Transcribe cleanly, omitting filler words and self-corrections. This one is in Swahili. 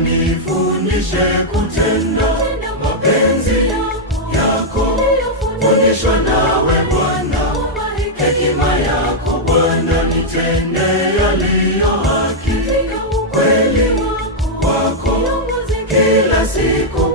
nifundishe kutenda mapenzi yako. Fundishwa nawe Bwana, hekima yako Bwana, nitende yaliyo haki. Kweli wako kila siku